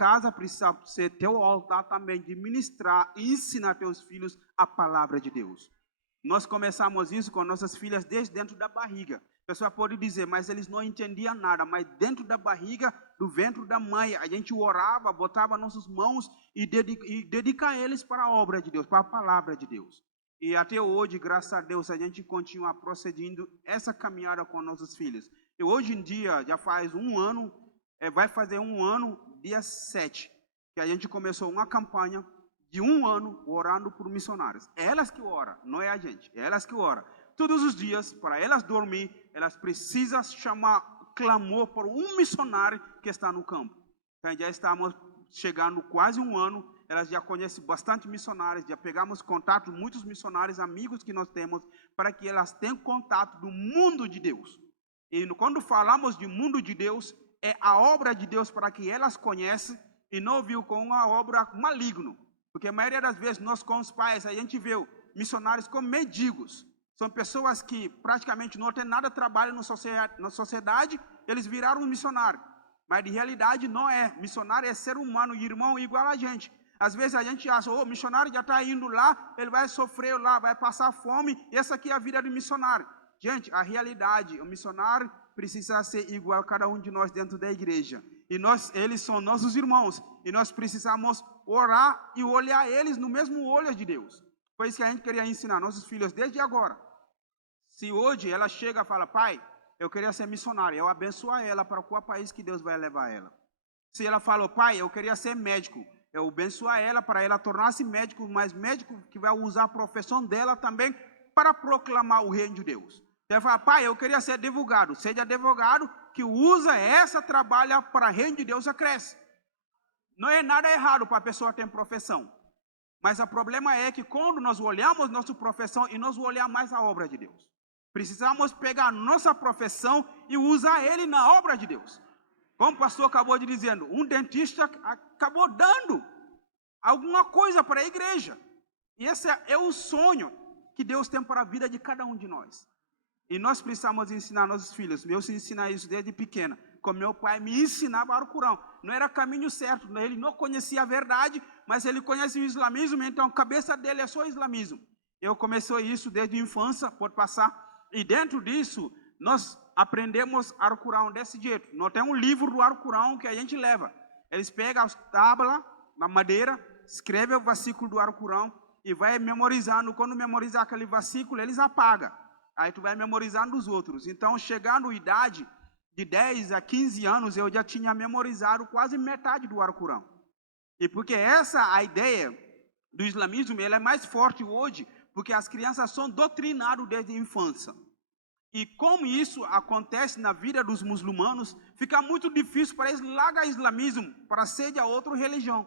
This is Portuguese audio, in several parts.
casa precisa ser teu altar também de ministrar e ensinar teus filhos a palavra de Deus. Nós começamos isso com nossas filhas desde dentro da barriga. A pessoa pode dizer, mas eles não entendiam nada. Mas dentro da barriga, do ventre da mãe, a gente orava, botava nossas mãos e dedicar eles para a obra de Deus, para a palavra de Deus. E até hoje, graças a Deus, a gente continua procedendo essa caminhada com nossos filhos. E hoje em dia, já faz um ano, vai fazer um ano, dia 7, que a gente começou uma campanha de um ano orando por missionários. É elas que oram, não é a gente, é elas que oram. Todos os dias, para elas dormir, elas precisam chamar clamor por um missionário que está no campo. Então, já estamos chegando quase um ano, elas já conhecem bastante missionários, já pegamos contato, muitos missionários, amigos que nós temos, para que elas tenham contato do mundo de Deus. E quando falamos de mundo de Deus, é a obra de Deus para que elas conheçam e não viu com uma obra maligna. Porque a maioria das vezes nós com os pais, a gente vê missionários como mendigos. São pessoas que praticamente não têm nada de trabalho na sociedade, eles viraram um missionário. Mas de realidade não é. Missionário é ser humano, irmão igual a gente. Às vezes a gente acha, o missionário já está indo lá, ele vai sofrer lá, vai passar fome, e essa aqui é a vida do missionário. Gente, a realidade, o missionário precisa ser igual a cada um de nós dentro da igreja. E eles são nossos irmãos, e nós precisamos orar e olhar eles no mesmo olho de Deus. Foi isso que a gente queria ensinar nossos filhos desde agora. Se hoje ela chega e fala, pai, eu queria ser missionária, eu abençoo ela para qual país que Deus vai levar ela. Se ela falou, pai, eu queria ser médico, eu abençoo ela para ela tornar-se médico, mas médico que vai usar a profissão dela também para proclamar o reino de Deus. Ela fala, pai, eu queria ser advogado, seja advogado que usa essa, trabalha para o reino de Deus, já cresce. Não é nada errado para a pessoa ter profissão. Mas o problema é que quando nós olhamos nossa profissão e nós olhamos mais a obra de Deus. Precisamos pegar nossa profissão e usar ele na obra de Deus. Como o pastor acabou de dizendo, um dentista acabou dando alguma coisa para a igreja. E esse é o sonho que Deus tem para a vida de cada um de nós. E nós precisamos ensinar nossos filhos. Eu ensino isso desde pequena. Como meu pai me ensinava o Corão. Não era caminho certo. Ele não conhecia a verdade, mas ele conhece o islamismo, então a cabeça dele é só islamismo. Eu comecei isso desde a infância, pode passar. E dentro disso, nós aprendemos o Corão desse jeito. Não tem um livro do Corão que a gente leva. Eles pegam as tábuas, na madeira, escrevem o versículo do Corão e vai memorizando. Quando memorizar aquele versículo, eles apagam. Aí tu vai memorizando os outros. Então, chegando à idade de 10 a 15 anos, eu já tinha memorizado quase metade do Corão. E porque a ideia do islamismo, ela é mais forte hoje, porque as crianças são doutrinadas desde a infância. E como isso acontece na vida dos muçulmanos, fica muito difícil para eles largar o islamismo para ser de outra religião.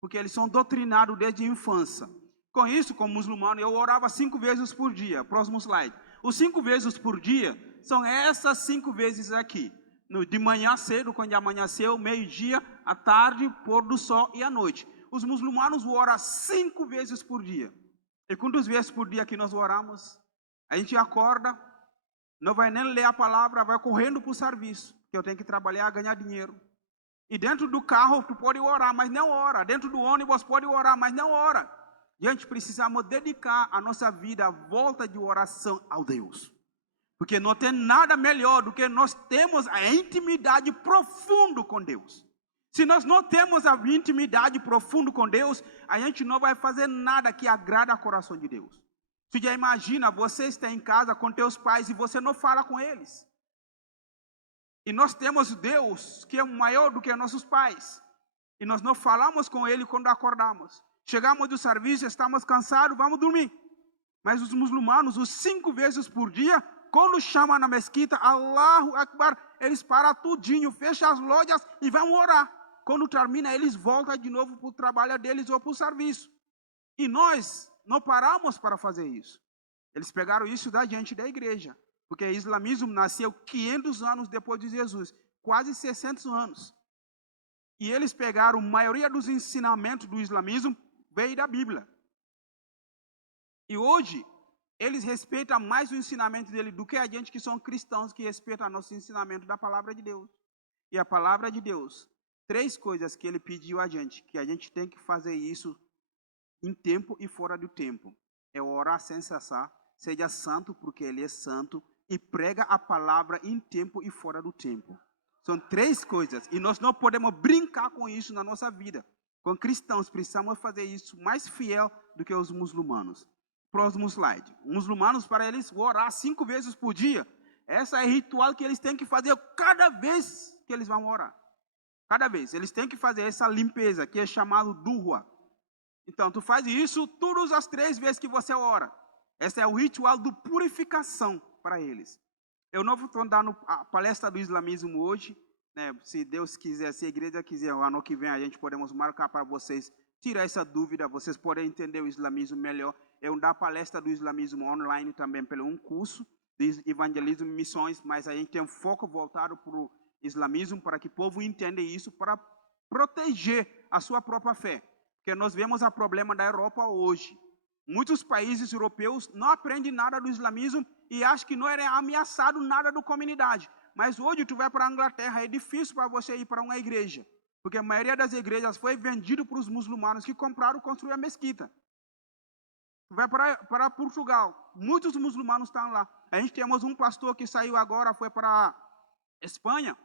Porque eles são doutrinados desde a infância. Com isso, como muçulmano, eu orava 5 vezes por dia. Próximo slide. Os 5 vezes por dia são essas 5 vezes aqui. De manhã cedo, quando amanheceu, meio-dia, à tarde, pôr do sol e à noite. Os muçulmanos oram 5 vezes por dia. E quantas vezes por dia que nós oramos? A gente acorda, não vai nem ler a palavra, vai correndo para o serviço, que eu tenho que trabalhar, ganhar dinheiro. E dentro do carro, tu pode orar, mas não ora. Dentro do ônibus, pode orar, mas não ora. Gente, precisamos dedicar a nossa vida à volta de oração ao Deus. Porque não tem nada melhor do que nós temos a intimidade profunda com Deus. Se nós não temos a intimidade profunda com Deus, a gente não vai fazer nada que agrade ao coração de Deus. Você já imagina, você está em casa com teus pais e você não fala com eles. E nós temos Deus que é maior do que nossos pais. E nós não falamos com Ele quando acordamos. Chegamos do serviço, estamos cansados, vamos dormir. Mas os muçulmanos, os 5 vezes por dia, quando chamam na mesquita, Allahu Akbar, eles param tudinho, fecham as lojas e vão orar. Quando termina, eles voltam de novo para o trabalho deles ou para o serviço. E nós não paramos para fazer isso. Eles pegaram isso da gente da igreja. Porque o islamismo nasceu 500 anos depois de Jesus. Quase 600 anos. E eles pegaram a maioria dos ensinamentos do islamismo veio da Bíblia. E hoje, eles respeitam mais o ensinamento dele do que a gente que são cristãos que respeitam o nosso ensinamento da palavra de Deus. E a palavra de Deus 3 coisas que ele pediu a gente, que a gente tem que fazer isso em tempo e fora do tempo. É orar sem cessar, seja santo porque ele é santo, e prega a palavra em tempo e fora do tempo. São 3 coisas, e nós não podemos brincar com isso na nossa vida. Com cristãos, precisamos fazer isso mais fiel do que os muçulmanos. Próximo slide. Os muçulmanos, para eles, orar 5 vezes por dia. Essa é o ritual que eles têm que fazer cada vez que eles vão orar. Cada vez. Eles têm que fazer essa limpeza, que é chamado duha. Então, tu faz isso todas as 3 vezes que você ora. Esse é o ritual de purificação para eles. Eu não vou dando a palestra do islamismo hoje, né? Se Deus quiser, se a igreja quiser, o ano que vem a gente podemos marcar para vocês, tirar essa dúvida, vocês podem entender o islamismo melhor. Eu dou a palestra do islamismo online também pelo um curso de evangelismo e missões, mas a gente tem um foco voltado para o islamismo, para que o povo entenda isso, para proteger a sua própria fé. Porque nós vemos o problema da Europa hoje. Muitos países europeus não aprendem nada do islamismo e acham que não é ameaçado nada da comunidade. Mas hoje tu vai para a Inglaterra, é difícil para você ir para uma igreja. Porque a maioria das igrejas foi vendida para os muçulmanos que compraram e construíram a mesquita. Tu vai para Portugal, muitos muçulmanos estão lá. A gente temos um pastor que saiu agora, foi para a Espanha,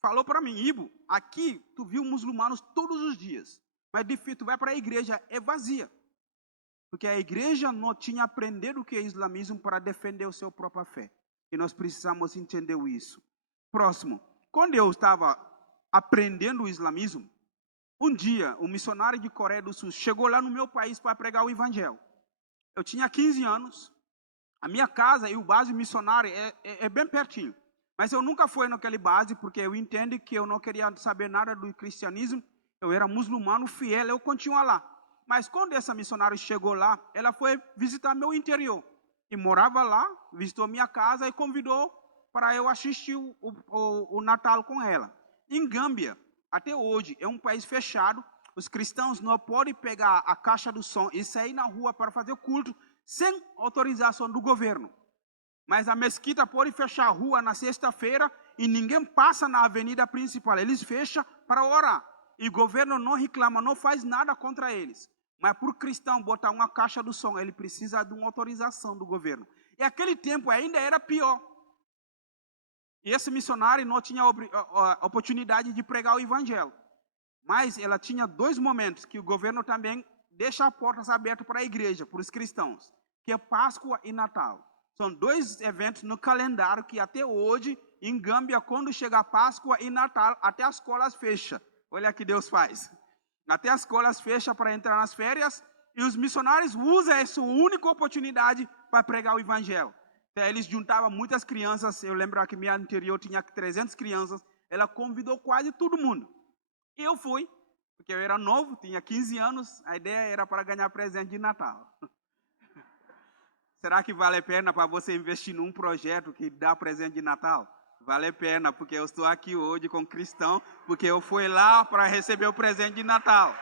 falou para mim, Ibo, aqui tu viu muçulmanos todos os dias. Mas difícil, tu vai para a igreja, é vazia. Porque a igreja não tinha aprendido o que é islamismo para defender a sua própria fé. E nós precisamos entender isso. Próximo. Quando eu estava aprendendo o islamismo, um dia, um missionário de Coreia do Sul chegou lá no meu país para pregar o evangelho. Eu tinha 15 anos. A minha casa e o base missionário é bem pertinho. Mas eu nunca fui naquele base, porque eu entendo que eu não queria saber nada do cristianismo. Eu era muçulmano fiel, eu continuo lá. Mas quando essa missionária chegou lá, ela foi visitar meu interior. E morava lá, visitou minha casa e convidou para eu assistir o Natal com ela. Em Gâmbia, até hoje, é um país fechado. Os cristãos não podem pegar a caixa do som e sair na rua para fazer culto sem autorização do governo. Mas a mesquita pode fechar a rua na sexta-feira e ninguém passa na avenida principal. Eles fecham para orar. E o governo não reclama, não faz nada contra eles. Mas para o cristão botar uma caixa do som, ele precisa de uma autorização do governo. E aquele tempo ainda era pior. E esse missionário não tinha a oportunidade de pregar o evangelho. Mas ela tinha 2 momentos que o governo também deixa as portas abertas para a igreja, para os cristãos, que é Páscoa e Natal. São 2 eventos no calendário que até hoje, em Gâmbia, quando chega a Páscoa e Natal, até as escolas fecham. Olha o que Deus faz. Até as escolas fecham para entrar nas férias e os missionários usam essa única oportunidade para pregar o evangelho. Então, eles juntavam muitas crianças. Eu lembro que minha anterior tinha 300 crianças. Ela convidou quase todo mundo. E eu fui, porque eu era novo, tinha 15 anos. A ideia era para ganhar presente de Natal. Será que vale a pena para você investir num projeto que dá presente de Natal? Vale a pena, porque eu estou aqui hoje com cristão, porque eu fui lá para receber o presente de Natal.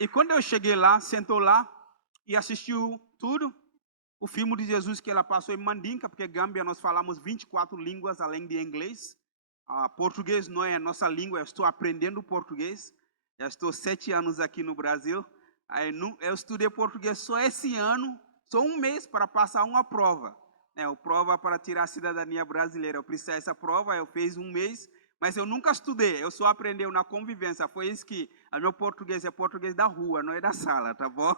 E quando eu cheguei lá, sentou lá e assistiu tudo, o filme de Jesus que ela passou em Mandinka, porque Gâmbia nós falamos 24 línguas além de inglês. Português não é a nossa língua, eu estou aprendendo português. Já estou 7 anos aqui no Brasil. Eu estudei português só esse ano, só um mês para passar uma prova. A prova para tirar a cidadania brasileira. Eu precisei dessa prova, eu fiz um mês, mas eu nunca estudei, eu só aprendi na convivência. Foi isso que o meu português é português da rua, não é da sala, tá bom?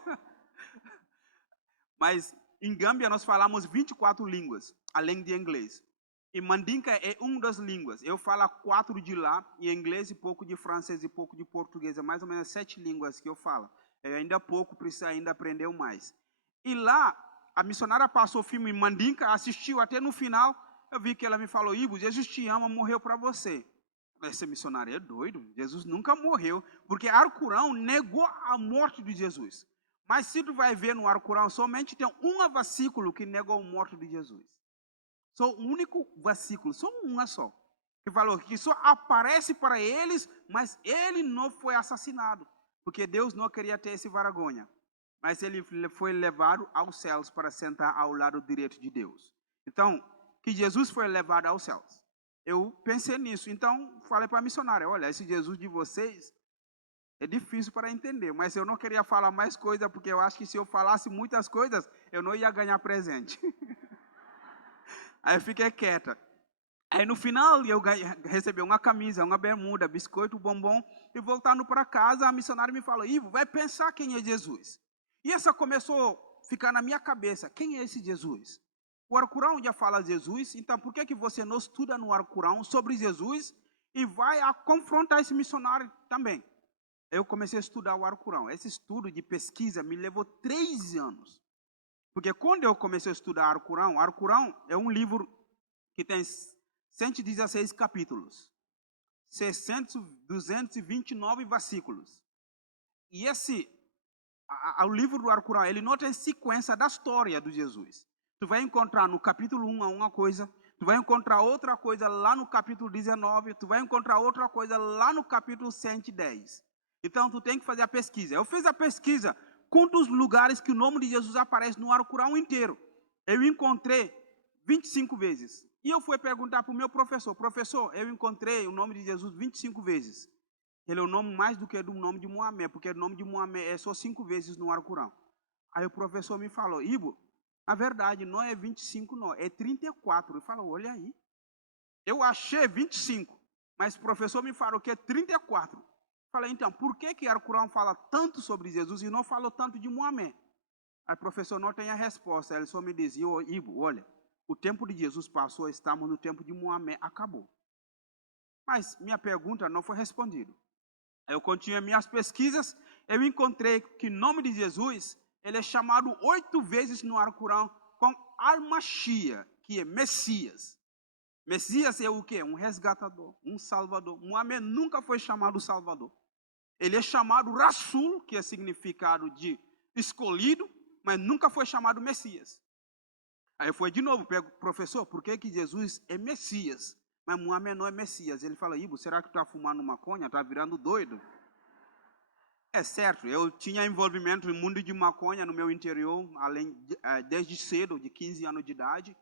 Mas em Gâmbia nós falamos 24 línguas, além de inglês. E Mandinka é uma das línguas. Eu falo 4 de lá, e inglês, e pouco de francês, e pouco de português. É mais ou menos 7 línguas que eu falo. Eu ainda pouco, preciso ainda aprender mais. E lá, a missionária passou o filme em Mandinka, assistiu até no final. Eu vi que ela me falou, Ibo, Jesus te ama, morreu para você. Esse missionário é doido, Jesus nunca morreu. Porque Alcorão negou a morte de Jesus. Mas se tu vai ver no Alcorão, somente tem um versículo que negou a morte de Jesus. Só um único versículo, só uma só. Que falou que só aparece para eles, mas ele não foi assassinado. Porque Deus não queria ter esse vergonha. Mas ele foi levado aos céus para sentar ao lado direito de Deus. Então, que Jesus foi levado aos céus. eu pensei nisso. Então, falei para a missionária, olha, esse Jesus de vocês é difícil para entender, mas eu não queria falar mais coisa, porque eu acho que se eu falasse muitas coisas, eu não ia ganhar presente. Aí eu fiquei quieta. Aí no final eu recebi uma camisa, uma bermuda, biscoito, bombom, e voltando para casa, a missionária me falou, Ivo, vai pensar quem é Jesus. E essa começou a ficar na minha cabeça, quem é esse Jesus? O Alcorão já fala Jesus, então por que você não estuda no Alcorão sobre Jesus e vai a confrontar esse missionário também? Eu comecei a estudar o Alcorão. Esse estudo de pesquisa me levou 3 anos. Porque quando eu comecei a estudar o Alcorão é um livro que tem 116 capítulos, 229 versículos. E o livro do Alcorão, ele não tem sequência da história de Jesus. Tu vai encontrar no capítulo 1 uma coisa, tu vai encontrar outra coisa lá no capítulo 19, tu vai encontrar outra coisa lá no capítulo 110. Então, tu tem que fazer a pesquisa. Eu fiz a pesquisa, quantos lugares que o nome de Jesus aparece no Alcorão inteiro. Eu encontrei 25 vezes. E eu fui perguntar para o meu professor, eu encontrei o nome de Jesus 25 vezes. Ele é o nome mais do que do nome de Muhammad, porque o nome de Muhammad é só 5 vezes no Alcorão. Aí o professor me falou, Ivo, na verdade não é 25 não, é 34. Ele falou, olha aí. Eu achei 25, mas o professor me falou que é 34. Falei, então, por que o Alcorão fala tanto sobre Jesus e não falou tanto de Muhammad? Aí o professor não tem a resposta, ele só me dizia, Ivo, olha, o tempo de Jesus passou, estamos no tempo de Muhammad, acabou. Mas minha pergunta não foi respondida. Eu continuei minhas pesquisas, eu encontrei que o nome de Jesus, ele é chamado 8 vezes no Alcorão com Al-Mashiach, que é Messias. Messias é o quê? Um resgatador, um salvador. Muhammad nunca foi chamado salvador. Ele é chamado Rasul, que é significado de escolhido, mas nunca foi chamado Messias. Aí foi de novo, professor, por que Jesus é Messias, mas Muhammad não é Messias? Ele fala, Ivo, será que tu está fumando maconha? Está virando doido? É certo, eu tinha envolvimento no mundo de maconha no meu interior, desde cedo, de 15 anos de idade,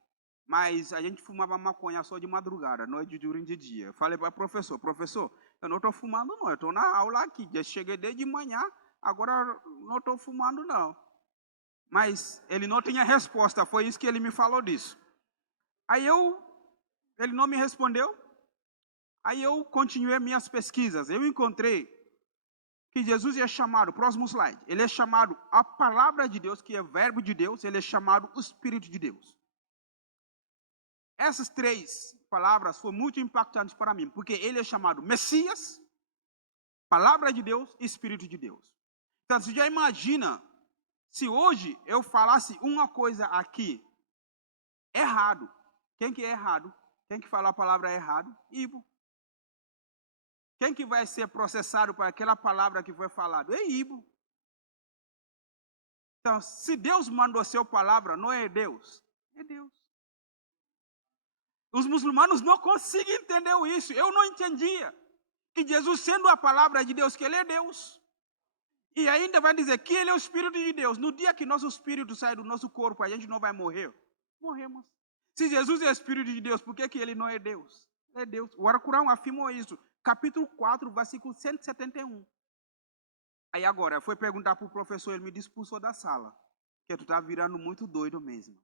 mas a gente fumava maconha só de madrugada, não é de durante o dia. Eu falei para o professor, eu não estou fumando não, eu estou na aula aqui, já cheguei desde manhã, agora não estou fumando não. Mas ele não tinha resposta, foi isso que ele me falou disso. Aí ele não me respondeu, aí eu continuei minhas pesquisas, eu encontrei que Jesus é chamado, próximo slide, ele é chamado a palavra de Deus, que é o verbo de Deus, ele é chamado o Espírito de Deus. Essas 3 palavras foram muito impactantes para mim, porque ele é chamado Messias, palavra de Deus e Espírito de Deus. Então, você já imagina, se hoje eu falasse uma coisa aqui, errado, quem que é errado? Quem que fala a palavra errado? Ivo. Quem que vai ser processado por aquela palavra que foi falada? É Ivo. Então, se Deus mandou a sua palavra, não é Deus, é Deus. Os muçulmanos não conseguem entender isso. Eu não entendia que Jesus, sendo a palavra de Deus, que ele é Deus. E ainda vai dizer que ele é o Espírito de Deus. No dia que nosso espírito sai do nosso corpo, a gente não vai morrer. Morremos. Se Jesus é o Espírito de Deus, por que ele não é Deus? É Deus. O Alcorão afirmou isso. Capítulo 4, versículo 171. Aí agora, eu fui perguntar para o professor, ele me expulsou da sala. Porque tu está virando muito doido mesmo.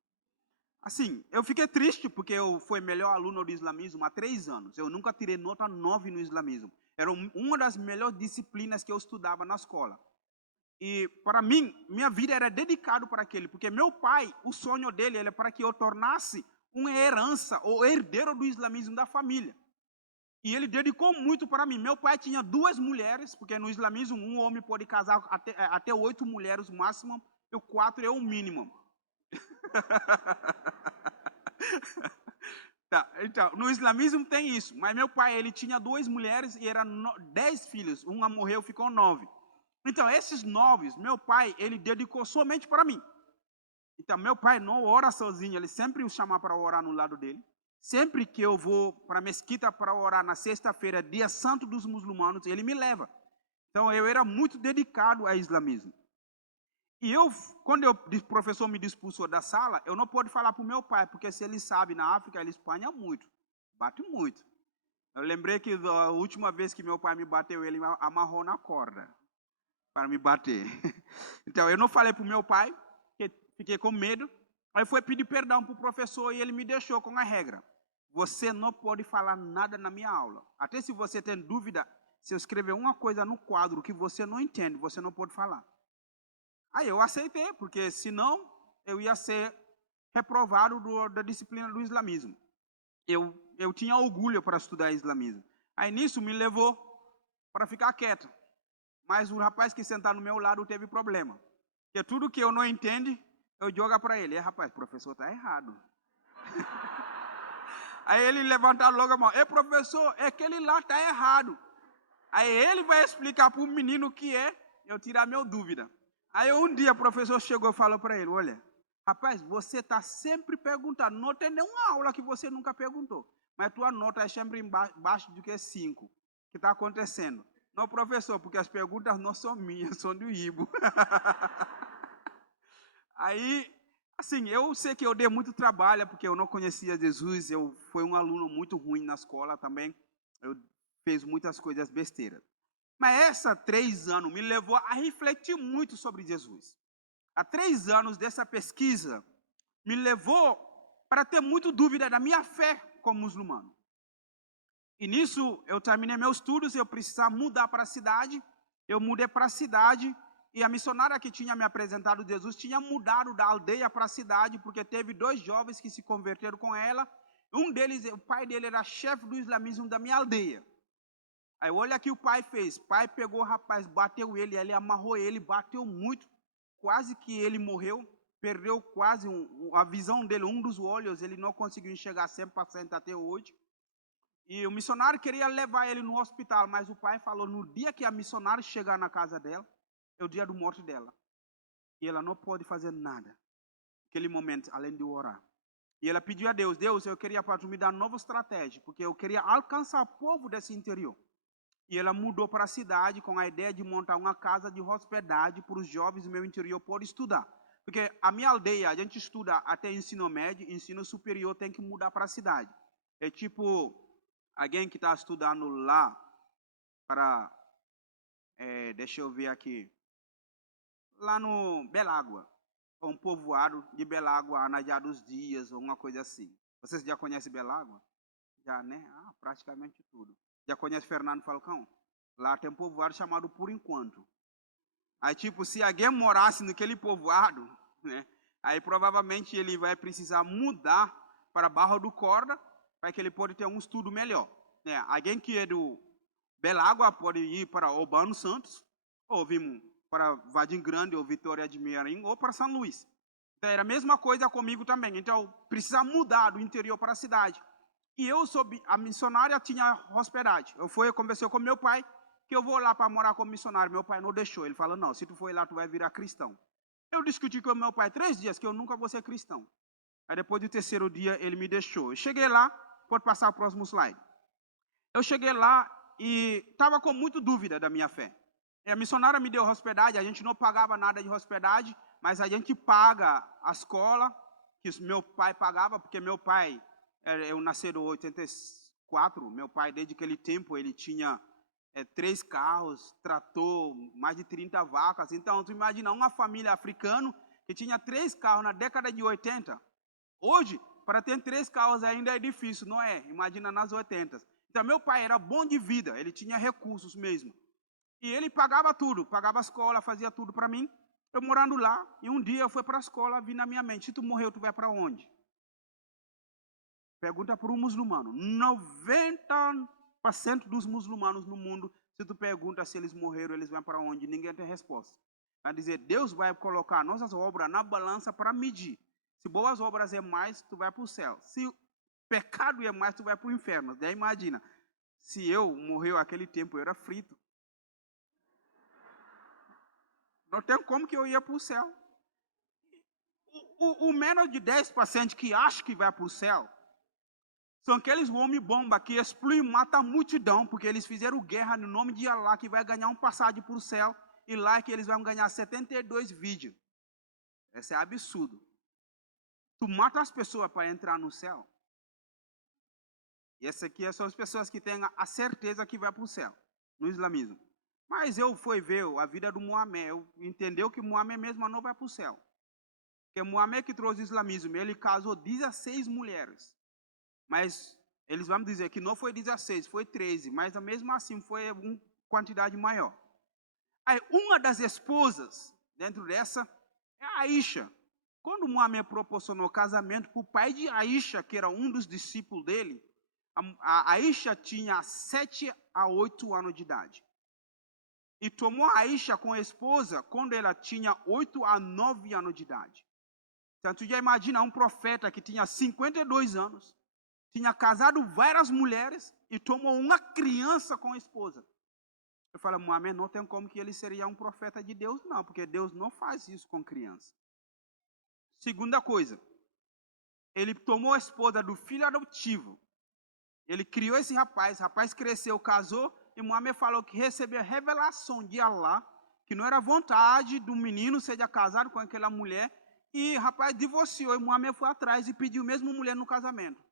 Assim, eu fiquei triste porque eu fui melhor aluno do islamismo há 3 anos. Eu nunca tirei nota 9 no islamismo. Era uma das melhores disciplinas que eu estudava na escola. E para mim, minha vida era dedicada para aquele, porque meu pai, o sonho dele era para que eu tornasse uma herança ou herdeiro do islamismo da família. E ele dedicou muito para mim. Meu pai tinha 2 mulheres, porque no islamismo um homem pode casar até 8 mulheres o máximo, e 4 é o mínimo. Tá, então, no islamismo tem isso, mas meu pai ele tinha 2 mulheres e eram 10 filhos, uma morreu, ficou 9. Então, esses 9, meu pai, ele dedicou somente para mim. Então, meu pai não ora sozinho, ele sempre o chama para orar no lado dele. Sempre que eu vou para a mesquita para orar na sexta-feira, dia santo dos muçulmanos, ele me leva. Então, eu era muito dedicado ao islamismo. E quando o professor me expulsou da sala, eu não pude falar para o meu pai, porque se ele sabe, na África, ele espanha muito, bate muito. Eu lembrei que da última vez que meu pai me bateu, ele me amarrou na corda para me bater. Então, eu não falei para o meu pai, que fiquei com medo. Aí foi pedir perdão para o professor e ele me deixou com a regra. Você não pode falar nada na minha aula. Até se você tem dúvida, se eu escrever uma coisa no quadro que você não entende, você não pode falar. Aí eu aceitei, porque senão eu ia ser reprovado da disciplina do islamismo. Eu tinha orgulho para estudar islamismo. Aí nisso me levou para ficar quieto. Mas o rapaz que sentar no meu lado teve problema. Porque tudo que eu não entendo, eu jogo para ele. Rapaz, o professor está errado. Aí ele levanta logo a mão. Professor, aquele lá está errado. Aí ele vai explicar para o menino o que é, eu tirar minha dúvida. Aí um dia o professor chegou e falou para ele, olha, rapaz, você está sempre perguntando, não tem nenhuma aula que você nunca perguntou, mas tua nota é sempre embaixo do que 5. O que está acontecendo? Não, professor, porque as perguntas não são minhas, são do Ibo. Aí, assim, eu sei que eu dei muito trabalho, porque eu não conhecia Jesus, eu fui um aluno muito ruim na escola também, eu fiz muitas coisas besteiras. Mas esses 3 anos me levou a refletir muito sobre Jesus. Há 3 anos dessa pesquisa me levou para ter muito dúvida da minha fé como muçulmano. E nisso eu terminei meus estudos, eu precisava mudar para a cidade. Eu mudei para a cidade e a missionária que tinha me apresentado Jesus tinha mudado da aldeia para a cidade, porque teve 2 jovens que se converteram com ela. Um deles, o pai dele era chefe do islamismo da minha aldeia. Aí olha o que o pai fez. O pai pegou o rapaz, bateu ele amarrou ele, bateu muito. Quase que ele morreu. Perdeu quase a visão dele, um dos olhos. Ele não conseguiu enxergar 100% até hoje. E o missionário queria levar ele no hospital, mas o pai falou, no dia que a missionária chegar na casa dela, é o dia do morte dela. E ela não pode fazer nada. Naquele momento, além de orar. E ela pediu a Deus, Deus, eu queria para tu me dar nova estratégia, porque eu queria alcançar o povo desse interior. E ela mudou para a cidade com a ideia de montar uma casa de hospedagem para os jovens do meu interior poderem estudar. Porque a minha aldeia, a gente estuda até ensino médio, ensino superior tem que mudar para a cidade. É tipo, alguém que está estudando lá para, deixa eu ver aqui, lá no Belágua, um povoado de Belágua, Anajá dos Dias, ou uma coisa assim. Vocês já conhecem Belágua? Já, né? Praticamente tudo. Já conhece Fernando Falcão? Lá tem um povoado chamado Por Enquanto. Aí, tipo, se alguém morasse naquele povoado, né? Aí provavelmente ele vai precisar mudar para Barra do Corda, para que ele possa ter um estudo melhor. Né? Alguém que é do Belágua pode ir para Urbano Santos, ou vir para Vargem Grande, ou Vitória de Mirim, ou para São Luís. Então, era a mesma coisa comigo também. Então, precisa mudar do interior para a cidade. E eu, a missionária tinha hospedagem. Eu conversei com meu pai, que eu vou lá para morar com o missionário. Meu pai não deixou. Ele falou, não, se tu for lá, tu vai virar cristão. Eu discuti com meu pai 3 dias, que eu nunca vou ser cristão. Aí depois do 3º dia, ele me deixou. Eu cheguei lá, pode passar o próximo slide. Eu cheguei lá e estava com muita dúvida da minha fé. E a missionária me deu hospedagem, a gente não pagava nada de hospedagem, mas a gente paga a escola, que meu pai pagava, porque meu pai, eu nasci em 84, meu pai, desde aquele tempo, ele tinha 3 carros, trator, mais de 30 vacas. Então, tu imagina uma família africana que tinha 3 carros na década de 80. Hoje, para ter 3 carros ainda é difícil, não é? Imagina nas 80. Então, meu pai era bom de vida, ele tinha recursos mesmo. E ele pagava tudo, pagava a escola, fazia tudo para mim. Eu morando lá, e um dia eu fui para a escola, vi na minha mente, se tu morreu, tu vai para onde? Pergunta para um muçulmano. 90% dos muçulmanos no mundo, se tu pergunta se eles morreram, eles vão para onde? Ninguém tem resposta. Vai dizer, Deus vai colocar nossas obras na balança para medir. Se boas obras é mais, tu vai para o céu. Se pecado é mais, tu vai para o inferno. Daí imagina, se eu morreu aquele tempo, eu era frito. Não tem como que eu ia para o céu. O menos de 10% que acha que vai para o céu, são aqueles homem-bomba que explodem e matam a multidão, porque eles fizeram guerra no nome de Allah, que vai ganhar um passagem para o céu, e lá é que eles vão ganhar 72 vídeos. Esse é absurdo. Tu mata as pessoas para entrar no céu. E essa aqui são as pessoas que têm a certeza que vai para o céu, no islamismo. Mas eu fui ver a vida do Muhammad, eu entendeu que Muhammad mesmo não vai para o céu. Porque Muhammad que trouxe o islamismo, ele casou 16 mulheres. Mas eles vão dizer que não foi 16, foi 13, mas mesmo assim foi uma quantidade maior. Aí uma das esposas dentro dessa é a Aisha. Quando Muhammad proporcionou casamento para o pai de Aisha, que era um dos discípulos dele, a Aisha tinha 7 a 8 anos de idade. E tomou a Aisha com a esposa quando ela tinha 8 a 9 anos de idade. Então, tu já imagina um profeta que tinha 52 anos, tinha casado várias mulheres e tomou uma criança com a esposa. Eu falo, Muhammad, não tem como que ele seria um profeta de Deus, não, porque Deus não faz isso com criança. Segunda coisa, ele tomou a esposa do filho adotivo. Ele criou esse rapaz, o rapaz cresceu, casou, e Muhammad falou que recebeu a revelação de Allah, que não era vontade do menino seja casado com aquela mulher, e o rapaz divorciou, e Muhammad foi atrás e pediu a mesma mulher no casamento.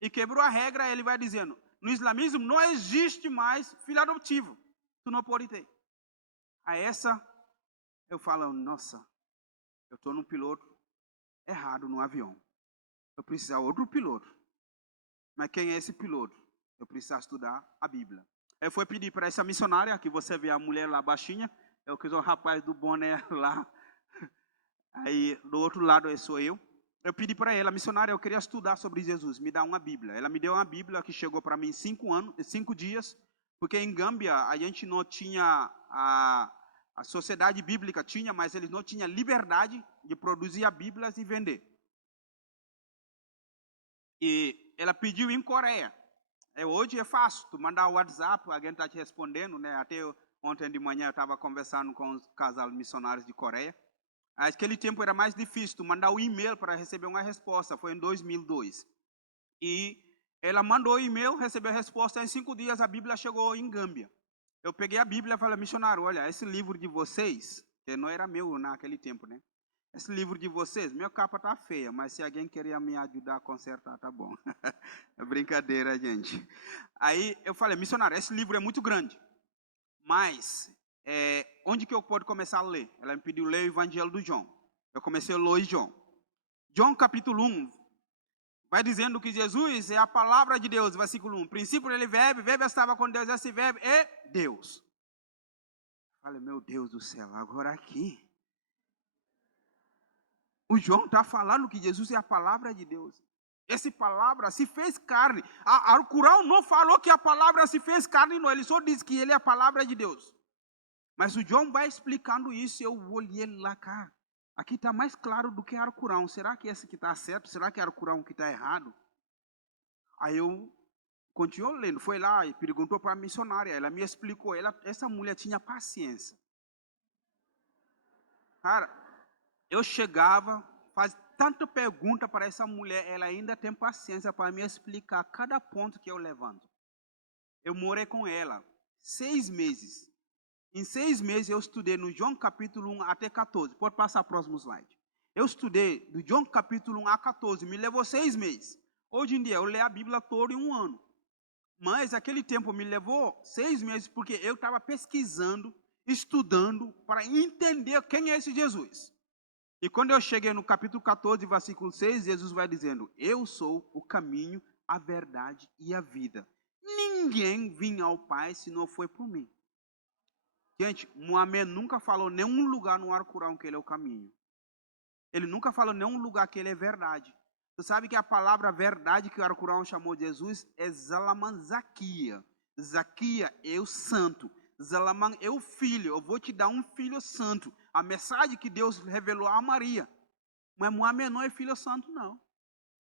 E quebrou a regra, ele vai dizendo, no islamismo não existe mais filho adotivo, tu não pode ter. A essa, eu falo, nossa, eu estou no piloto errado no avião. Eu preciso de outro piloto. Mas quem é esse piloto? Eu preciso estudar a Bíblia. Eu fui pedir para essa missionária, que você vê a mulher lá baixinha, eu quis um rapaz do boné lá, aí do outro lado sou eu. Eu pedi para ela, missionária, eu queria estudar sobre Jesus, me dá uma Bíblia. Ela me deu uma Bíblia que chegou para mim em 5 dias, porque em Gâmbia a gente não tinha, a sociedade bíblica tinha, mas eles não tinham liberdade de produzir a Bíblia e vender. E ela pediu em Coreia. Hoje é fácil, tu mandar o WhatsApp, alguém está te respondendo, né? Até ontem de manhã eu estava conversando com um casal missionários de Coreia. Naquele tempo era mais difícil, tu mandar o e-mail para receber uma resposta, foi em 2002. E ela mandou o e-mail, recebeu a resposta, em 5 dias a Bíblia chegou em Gâmbia. Eu peguei a Bíblia e falei, missionário, olha, esse livro de vocês, que não era meu naquele tempo, né? Esse livro de vocês, minha capa tá feia, mas se alguém queria me ajudar a consertar, tá bom. É brincadeira, gente. Aí eu falei, missionário, esse livro é muito grande, mas onde que eu posso começar a ler? Ela me pediu ler o Evangelho do João. Eu comecei a ler João. João capítulo 1, vai dizendo que Jesus é a palavra de Deus, versículo 1. Princípio ele verbo estava com Deus, esse verbo é Deus. Eu falei, meu Deus do céu, agora aqui. O João está falando que Jesus é a palavra de Deus. Essa palavra se fez carne. O Corão não falou que a palavra se fez carne, não. Ele só diz que ele é a palavra de Deus. Mas o João vai explicando isso e eu olhei lá, cara. Aqui está mais claro do que o Corão. Será que esse aqui está certo? Será que é o Corão que está errado? Aí eu continuei lendo. Foi lá e perguntou para a missionária. Ela me explicou. Essa mulher tinha paciência. Cara, eu chegava, faz tanta pergunta para essa mulher, ela ainda tem paciência para me explicar cada ponto que eu levanto. Eu morei com ela 6 meses. Em 6 meses eu estudei no João capítulo 1 até 14. Pode passar o próximo slide. Eu estudei do João capítulo 1 a 14, me levou 6 meses. Hoje em dia eu leio a Bíblia toda em 1 ano. Mas aquele tempo me levou 6 meses porque eu estava pesquisando, estudando para entender quem é esse Jesus. E quando eu cheguei no capítulo 14, versículo 6, Jesus vai dizendo, eu sou o caminho, a verdade e a vida. Ninguém vinha ao Pai se não foi por mim. Gente, Muhammad nunca falou em nenhum lugar no Alcorão que ele é o caminho. Ele nunca falou em nenhum lugar que ele é verdade. Você sabe que a palavra verdade que o Alcorão chamou de Jesus é Zalaman Zakia. Zakia é o santo. Zalaman é o filho. Eu vou te dar um filho santo. A mensagem que Deus revelou a Maria. Mas Muhammad não é filho santo, não.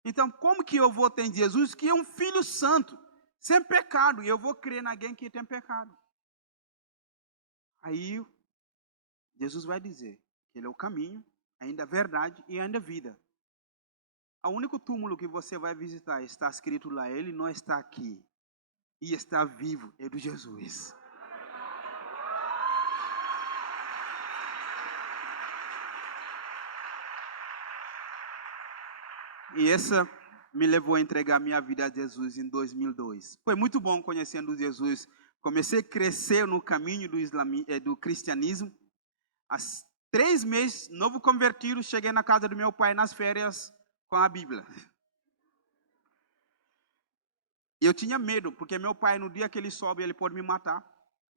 Então, como que eu vou ter Jesus que é um filho santo, sem pecado, e eu vou crer em alguém que tem pecado? Aí, Jesus vai dizer que ele é o caminho, ainda a verdade e ainda a vida. O único túmulo que você vai visitar, está escrito lá, ele não está aqui, e está vivo, é do Jesus. E essa me levou a entregar minha vida a Jesus em 2002. Foi muito bom conhecendo Jesus. Comecei a crescer no caminho do cristianismo. Há 3 meses, novo convertido, cheguei na casa do meu pai nas férias com a Bíblia. E eu tinha medo, porque meu pai, no dia que ele sobe, ele pode me matar.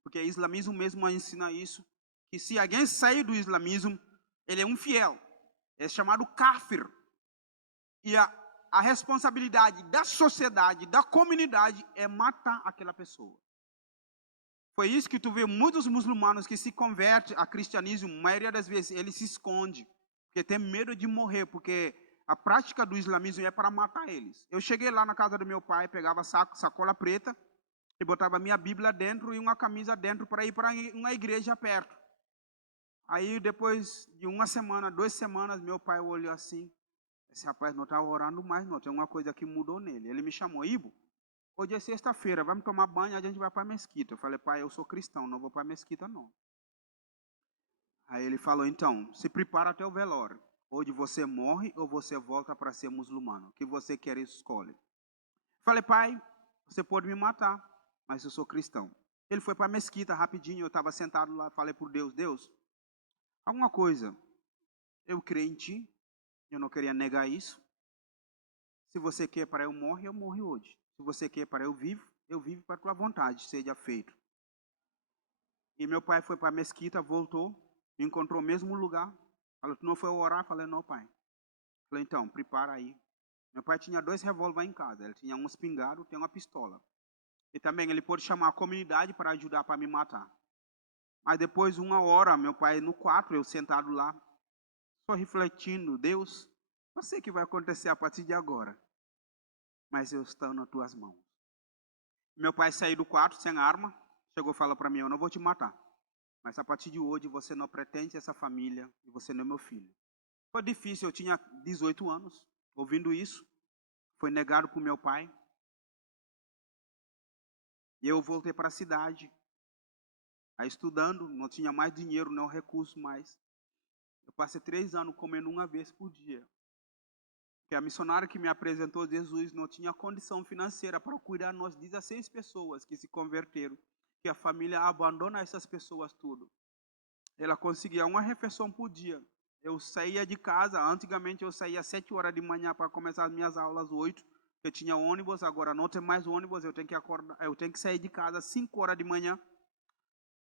Porque o islamismo mesmo ensina isso. Que se alguém sair do islamismo, ele é um fiel. É chamado kafir. E a responsabilidade da sociedade, da comunidade, é matar aquela pessoa. Foi isso que tu vê muitos muçulmanos que se convertem a cristianismo, a maioria das vezes, ele se esconde. Porque tem medo de morrer, porque a prática do islamismo é para matar eles. Eu cheguei lá na casa do meu pai, pegava sacola preta, e botava minha Bíblia dentro e uma camisa dentro para ir para uma igreja perto. Aí, depois de 1 semana, 2 semanas, meu pai olhou assim, esse rapaz não está orando mais, não, tem uma coisa que mudou nele. Ele me chamou, Ibo, hoje é sexta-feira, vamos tomar banho e a gente vai para a mesquita. Eu falei, pai, eu sou cristão, não vou para a mesquita, não. Aí ele falou, então, se prepara até o velório. Hoje você morre ou você volta para ser muçulmano. O que você quer, escolhe. Falei, pai, você pode me matar, mas eu sou cristão. Ele foi para a mesquita rapidinho, eu estava sentado lá, falei por Deus, Deus, alguma coisa, eu creio em ti, eu não queria negar isso. Se você quer para eu morro hoje. Se você quer para eu vivo para tua vontade, seja feito. E meu pai foi para a mesquita, voltou, me encontrou no mesmo lugar. Falou, tu não foi orar? Falei, não, pai. Falei, então, prepara aí. Meu pai tinha 2 revólveres em casa, ele tinha um espingarda, tem uma pistola. E também ele pôde chamar a comunidade para ajudar para me matar. Mas depois, 1 hora, meu pai no quarto, eu sentado lá, só refletindo, Deus, não sei o que vai acontecer a partir de agora, mas eu estou nas tuas mãos. Meu pai saiu do quarto sem arma, chegou e falou para mim, eu não vou te matar, mas a partir de hoje você não pretende essa família e você não é meu filho. Foi difícil, eu tinha 18 anos, ouvindo isso, foi negado por meu pai. E eu voltei para a cidade, aí estudando, não tinha mais dinheiro, não recurso mais. Eu passei 3 anos comendo uma vez por dia. Porque a missionária que me apresentou Jesus não tinha condição financeira para cuidar de nós 16 pessoas que se converteram. Que a família abandona essas pessoas tudo. Ela conseguia uma refeição por dia. Eu saía de casa, antigamente eu saía às 7 horas de manhã para começar as minhas aulas às 8. Eu tinha ônibus, agora não tem mais ônibus, eu tenho que acordar, eu tenho que sair de casa às 5 horas de manhã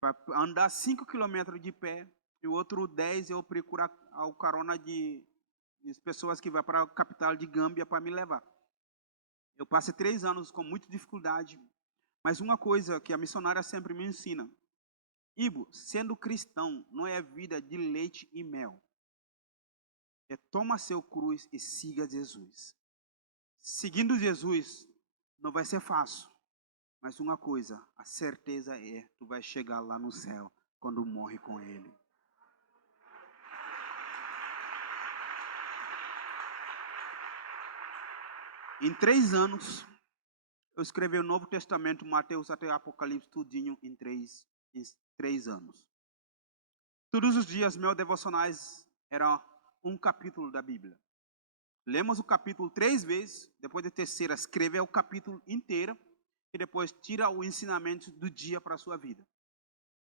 para andar 5 quilômetros de pé. E o outro 10 eu procuro o carona de pessoas que vão para a capital de Gâmbia para me levar. Eu passei 3 anos com muita dificuldade, mas uma coisa que a missionária sempre me ensina, Ibo, sendo cristão não é vida de leite e mel. É toma seu cruz e siga Jesus. Seguindo Jesus não vai ser fácil, mas uma coisa, a certeza é, tu vai chegar lá no céu quando morre com Ele. Em 3 anos, eu escrevi o Novo Testamento, Mateus até Apocalipse, tudinho em 3 anos. Todos os dias, meus devocionais eram um capítulo da Bíblia. Lemos o capítulo 3 vezes, depois de terceira, escreve o capítulo inteiro, e depois tira o ensinamento do dia para a sua vida.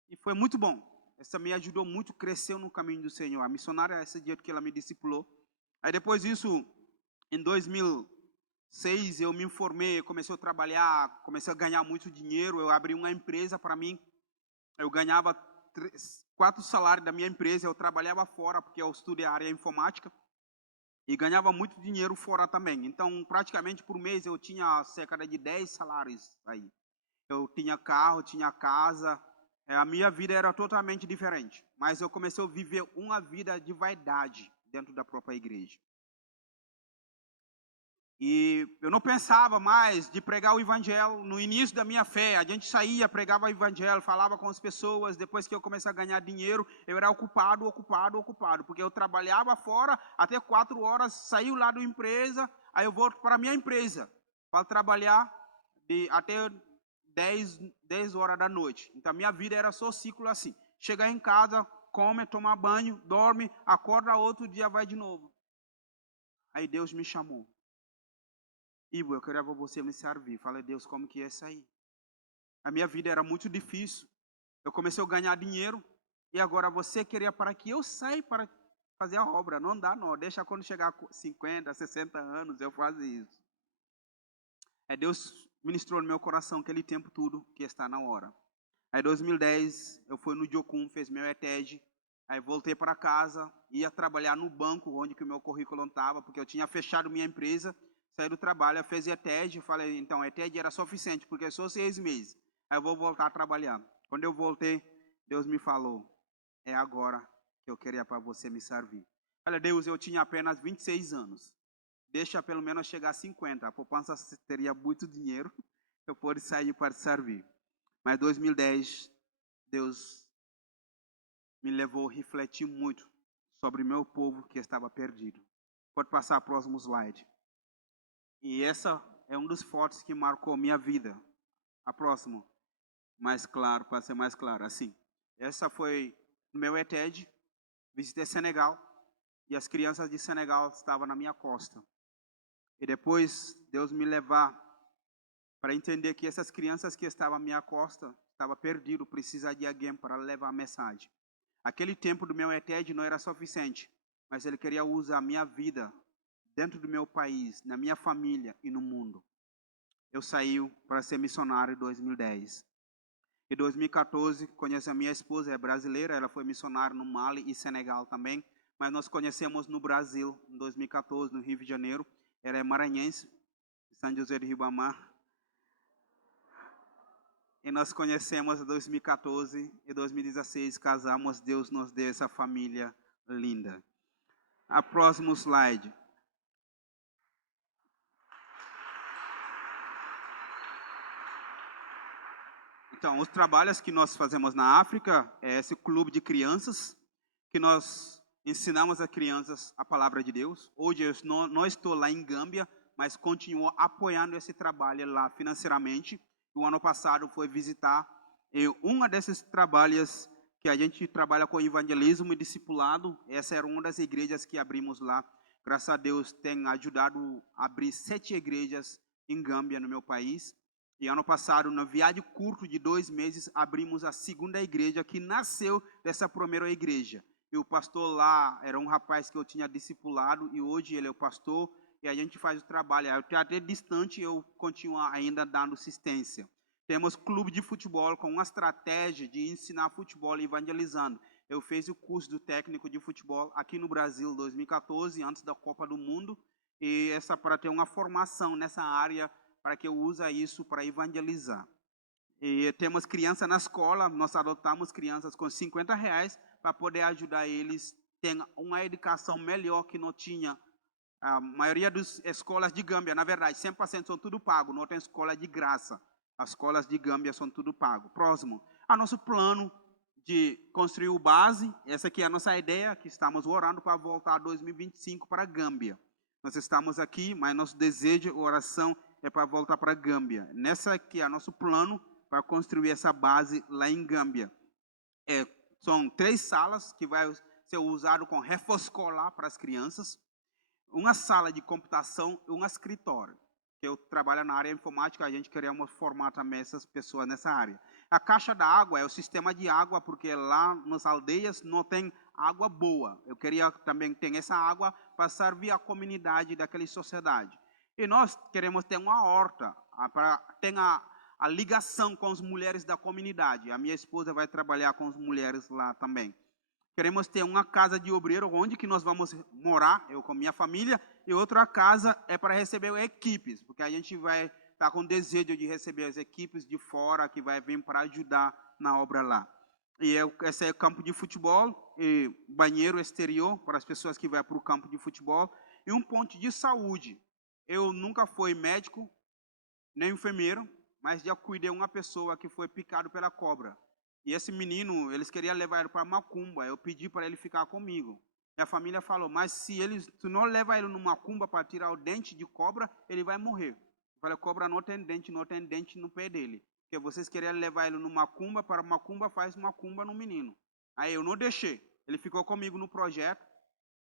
E foi muito bom. Essa me ajudou muito, cresceu no caminho do Senhor. A missionária, esse dia que ela me discipulou. Aí depois disso, em 2006, eu me informei, comecei a trabalhar, comecei a ganhar muito dinheiro. Eu abri uma empresa para mim. Eu ganhava 4 salários da minha empresa. Eu trabalhava fora, porque eu estudei a área informática. E ganhava muito dinheiro fora também. Então, praticamente por mês, eu tinha cerca de 10 salários aí. Eu tinha carro, tinha casa. A minha vida era totalmente diferente. Mas eu comecei a viver uma vida de vaidade dentro da própria igreja. E eu não pensava mais de pregar o evangelho no início da minha fé. A gente saía, pregava o evangelho, falava com as pessoas. Depois que eu comecei a ganhar dinheiro, eu era ocupado. Porque eu trabalhava fora até 4 horas, saí lá da empresa, aí eu volto para a minha empresa para trabalhar até 10 horas da noite. Então, minha vida era só ciclo assim. Chegar em casa, come, toma banho, dorme, acorda, outro dia vai de novo. Aí Deus me chamou. Ivo, eu queria para você me servir. Falei, Deus, como que é isso aí? A minha vida era muito difícil. Eu comecei a ganhar dinheiro e agora você queria para que eu saia para fazer a obra. Não dá, não. Deixa quando chegar a 50, 60 anos eu fazer isso. Deus ministrou no meu coração aquele tempo tudo que está na hora. Aí, em 2010, eu fui no Jocum, fez meu ETED. Aí, voltei para casa, ia trabalhar no banco onde que o meu currículo estava, porque eu tinha fechado minha empresa, saí do trabalho, fiz ETED. Falei, então, ETED era suficiente, porque só 6 meses. Aí, eu vou voltar a trabalhar. Quando eu voltei, Deus me falou, é agora que eu queria para você me servir. Falei, Deus, eu tinha apenas 26 anos. Deixa pelo menos chegar a 50. A poupança teria muito dinheiro, eu pude sair para servir. Mas em 2010, Deus me levou a refletir muito sobre meu povo que estava perdido. Pode passar o próximo slide. E essa é um dos fotos que marcou minha vida. A próxima, mais claro, para ser mais claro, assim. Essa foi no meu ETED, visitei Senegal, e as crianças de Senegal estavam na minha costa. E depois, Deus me levar para entender que essas crianças que estavam à minha costa estavam perdidas, precisavam de alguém para levar a mensagem. Aquele tempo do meu ETED não era suficiente, mas ele queria usar a minha vida dentro do meu país, na minha família e no mundo. Eu saí para ser missionário em 2010. Em 2014, conheci a minha esposa, é brasileira, ela foi missionária no Mali e Senegal também, mas nós conhecemos no Brasil, em 2014, no Rio de Janeiro. Ela é maranhense, São José de Ribamar. E nós conhecemos em 2014 e 2016, casamos, Deus nos deu essa família linda. A próximo slide. Então, os trabalhos que nós fazemos na África é esse clube de crianças, que nós ensinamos a crianças a palavra de Deus. Hoje eu não estou lá em Gâmbia, mas continuo apoiando esse trabalho lá financeiramente. O ano passado foi visitar e um desses trabalhos que a gente trabalha com evangelismo e discipulado, essa era uma das igrejas que abrimos lá. Graças a Deus tem ajudado a abrir 7 igrejas em Gâmbia, no meu país. E ano passado, na viagem curta de 2 meses, abrimos a segunda igreja que nasceu dessa primeira igreja. E o pastor lá era um rapaz que eu tinha discipulado e hoje ele é o pastor e a gente faz o trabalho. Até distante eu continuo ainda dando assistência. Temos clube de futebol com uma estratégia de ensinar futebol e evangelizando. Eu fiz o curso do técnico de futebol aqui no Brasil em 2014, antes da Copa do Mundo. E essa para ter uma formação nessa área para que eu use isso para evangelizar. E temos crianças na escola, nós adotamos crianças com R$ 50 para poder ajudar eles a ter uma educação melhor que não tinha. A maioria das escolas de Gâmbia, na verdade, 100% são tudo pago, não tem escola de graça. As escolas de Gâmbia são tudo pago. Próximo, a nosso plano de construir o base, essa aqui é a nossa ideia, que estamos orando para voltar 2025 para Gâmbia. Nós estamos aqui, mas nosso desejo, oração é para voltar para Gâmbia. Nessa aqui é o nosso plano para construir essa base lá em Gâmbia. São 3 salas que vai ser usado com reforço escolar para as crianças, uma sala de computação e um escritório. Eu trabalho na área informática, a gente queremos formar também essas pessoas nessa área. A caixa da água é o sistema de água, porque lá nas aldeias não tem água boa. Eu queria também ter essa água para servir a comunidade daquela sociedade. E nós queremos ter uma horta, para ter a ligação com as mulheres da comunidade. A minha esposa vai trabalhar com as mulheres lá também. Queremos ter uma casa de obreiro, onde que nós vamos morar, eu com minha família, e outra casa é para receber equipes, porque a gente vai estar com desejo de receber as equipes de fora, que vai vir para ajudar na obra lá. E esse é o campo de futebol, e banheiro exterior para as pessoas que vão para o campo de futebol, e um ponto de saúde. Eu nunca fui médico, nem enfermeiro, mas já cuidei de uma pessoa que foi picado pela cobra. E esse menino, eles queriam levar ele para Macumba. Eu pedi para ele ficar comigo. E a família falou, mas se tu não levar ele numa Macumba para tirar o dente de cobra, ele vai morrer. Eu falei, cobra não tem dente no pé dele. Porque vocês queriam levar ele numa Macumba, para Macumba faz Macumba no menino. Aí eu não deixei. Ele ficou comigo no projeto.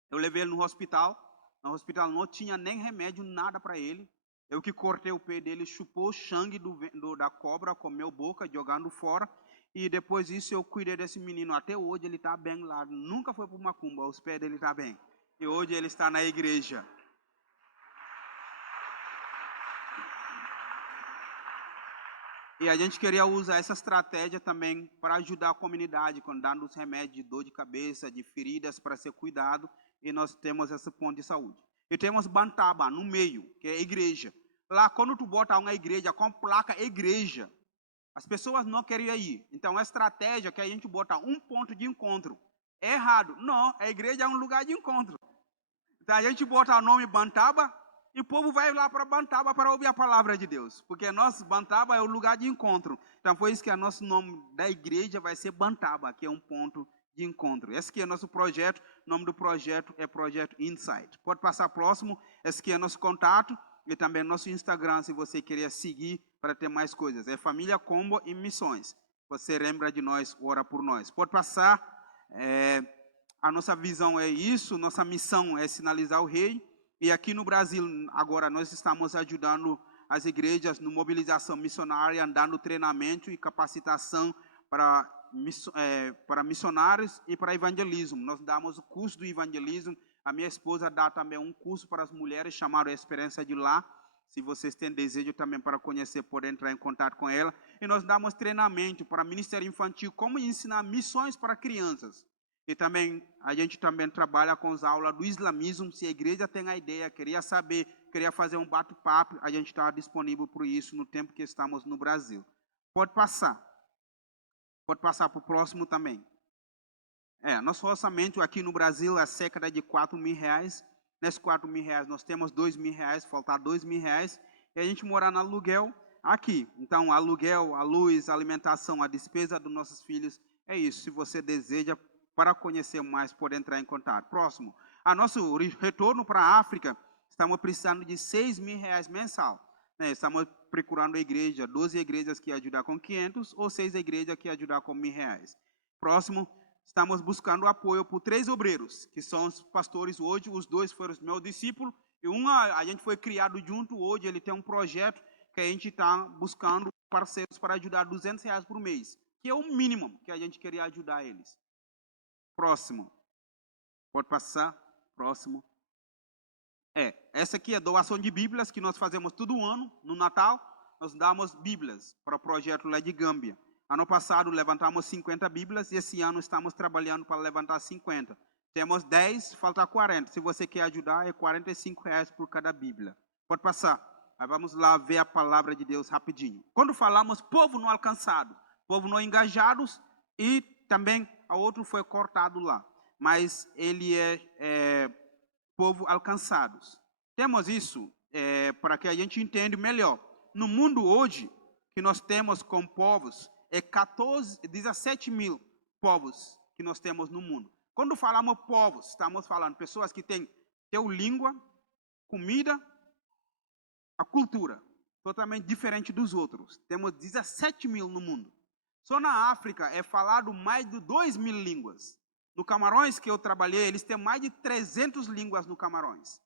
Eu levei ele no hospital. No hospital não tinha nem remédio, nada para ele. Eu que cortei o pé dele, chupou o sangue da cobra, comeu boca, jogando fora. E depois disso eu cuidei desse menino. Até hoje ele está bem lá. Nunca foi para macumba, os pés dele estão bem. E hoje ele está na igreja. E a gente queria usar essa estratégia também para ajudar a comunidade, dando os remédios de dor de cabeça, de feridas para ser cuidado. E nós temos esse ponto de saúde. E temos Bantaba no meio, que é a igreja. Lá, quando tu bota uma igreja com placa igreja, as pessoas não queriam ir. Então, a estratégia é que a gente bota um ponto de encontro. É errado. Não, a igreja é um lugar de encontro. Então, a gente bota o nome Bantaba e o povo vai lá para Bantaba para ouvir a palavra de Deus. Porque nosso Bantaba é o lugar de encontro. Então, foi isso que o nosso nome da igreja vai ser Bantaba, que é um ponto de encontro. Esse aqui é nosso projeto. O nome do projeto é Projeto Insight. Pode passar próximo. Esse aqui é nosso contato. E também nosso Instagram, se você querer seguir para ter mais coisas. É Família Combo e Missões. Você lembra de nós, ora por nós. Pode passar. A nossa visão é isso, nossa missão é sinalizar o rei. E aqui no Brasil, agora, nós estamos ajudando as igrejas na mobilização missionária, dando treinamento e capacitação para missionários e para evangelismo. Nós damos o curso do evangelismo. A minha esposa dá também um curso para as mulheres, chamado Experiência de Lá. Se vocês têm desejo também para conhecer, podem entrar em contato com ela. E nós damos treinamento para Ministério Infantil, como ensinar missões para crianças. E também, a gente também trabalha com as aulas do islamismo. Se a igreja tem a ideia, queria saber, queria fazer um bate-papo, a gente está disponível para isso no tempo que estamos no Brasil. Pode passar. Pode passar para o próximo também. Nosso orçamento aqui no Brasil é cerca de R$4.000. Nesses R$4.000 nós temos R$2.000, faltar R$2.000. E a gente mora no aluguel aqui. Então, aluguel, a luz, a alimentação, a despesa dos nossos filhos, é isso. Se você deseja, para conhecer mais, pode entrar em contato. Próximo. A nosso retorno para a África, estamos precisando de R$6.000 mensal. Estamos procurando a igreja, 12 igrejas que ajudar com 500 ou 6 igrejas que ajudar com R$1.000. Próximo. Estamos buscando apoio por 3 obreiros, que são os pastores hoje. Os 2 foram os meus discípulos. E a gente foi criado junto hoje. Ele tem um projeto que a gente está buscando parceiros para ajudar R$200 por mês, que é o mínimo que a gente queria ajudar eles. Próximo. Pode passar. Próximo. Essa aqui é a doação de Bíblias que nós fazemos todo ano, no Natal. Nós damos Bíblias para o projeto lá de Gâmbia. Ano passado levantamos 50 Bíblias e esse ano estamos trabalhando para levantar 50. Temos 10, falta 40. Se você quer ajudar, é R$45 por cada Bíblia. Pode passar. Aí vamos lá ver a palavra de Deus rapidinho. Quando falamos povo não alcançado, povo não engajados, e também a outro foi cortado lá. Mas ele é povo alcançados. Temos isso para que a gente entenda melhor. No mundo hoje, que nós temos com povos, 17 mil povos que nós temos no mundo. Quando falamos povos, estamos falando pessoas que têm língua, comida, a cultura, totalmente diferente dos outros. Temos 17 mil no mundo. Só na África é falado mais de 2.000 línguas. No Camarões, que eu trabalhei, eles têm mais de 300 línguas no Camarões.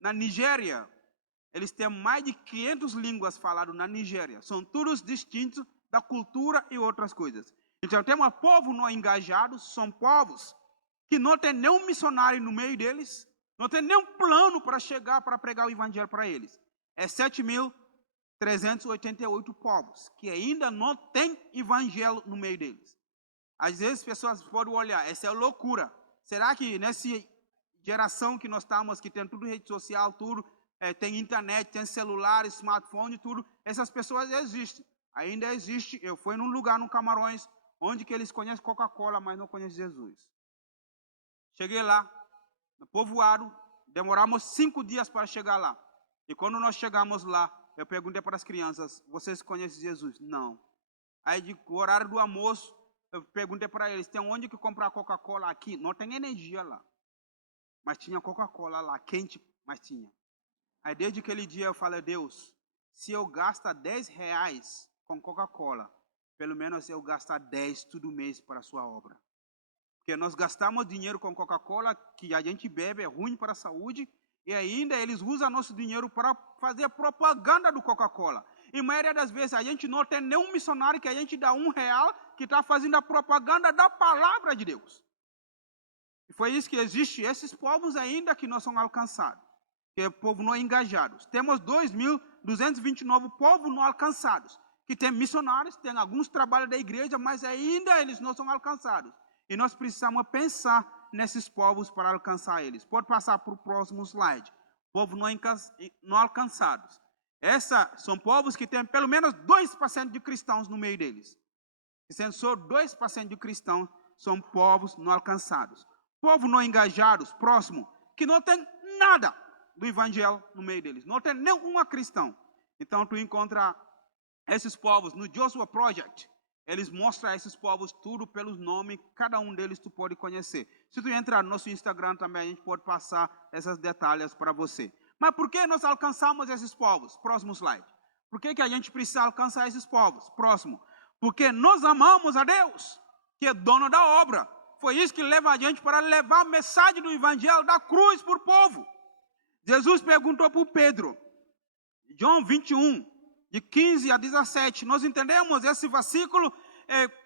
Na Nigéria, eles têm mais de 500 línguas faladas na Nigéria. São todos distintos da cultura e outras coisas. Então, temos povos não engajados, são povos que não tem nenhum missionário no meio deles, não tem nenhum plano para chegar, para pregar o evangelho para eles. É 7.388 povos que ainda não tem evangelho no meio deles. Às vezes, as pessoas podem olhar, essa é loucura. Será que nessa geração que nós estamos, que tem tudo rede social, tudo, tem internet, tem celular, smartphone, tudo, essas pessoas existem. Ainda existe. Eu fui num lugar no Camarões, onde que eles conhecem Coca-Cola, mas não conhecem Jesus. Cheguei lá, no povoado, demoramos 5 dias para chegar lá. E quando nós chegamos lá, eu perguntei para as crianças, vocês conhecem Jesus? Não. Aí, no horário do almoço, eu perguntei para eles, tem onde que comprar Coca-Cola aqui? Não tem energia lá. Mas tinha Coca-Cola lá, quente, mas tinha. Aí, desde aquele dia, eu falei, Deus, se eu gastar R$10 com Coca-Cola, pelo menos eu gastar 10 todo mês para a sua obra. Porque nós gastamos dinheiro com Coca-Cola, que a gente bebe, é ruim para a saúde, E ainda eles usam nosso dinheiro para fazer propaganda do Coca-Cola. E a maioria das vezes a gente não tem nenhum missionário que a gente dá R$ 1 que está fazendo a propaganda da palavra de Deus. E foi isso que existe, esses povos ainda que não são alcançados, que é o povo não engajados. Temos 2.229 povos não alcançados, que tem missionários, tem alguns trabalhos da igreja, mas ainda eles não são alcançados. E nós precisamos pensar nesses povos para alcançar eles. Pode passar para o próximo slide. Povos não alcançados. Esses são povos que têm pelo menos 2% de cristãos no meio deles. E sendo só 2% de cristãos, são povos não alcançados. Povos não engajados, próximo, que não tem nada do evangelho no meio deles. Não tem nenhum cristão. Então, tu encontra esses povos no Joshua Project. Eles mostram a esses povos tudo pelos nomes, cada um deles tu pode conhecer. Se tu entrar no nosso Instagram também, a gente pode passar esses detalhes para você. Mas por que nós alcançamos esses povos? Próximo slide. Por que a gente precisa alcançar esses povos? Próximo. Porque nós amamos a Deus, que é dono da obra. Foi isso que leva a gente para levar a mensagem do evangelho da cruz para o povo. Jesus perguntou para Pedro, João 21, de 15 a 17. Nós entendemos esse versículo,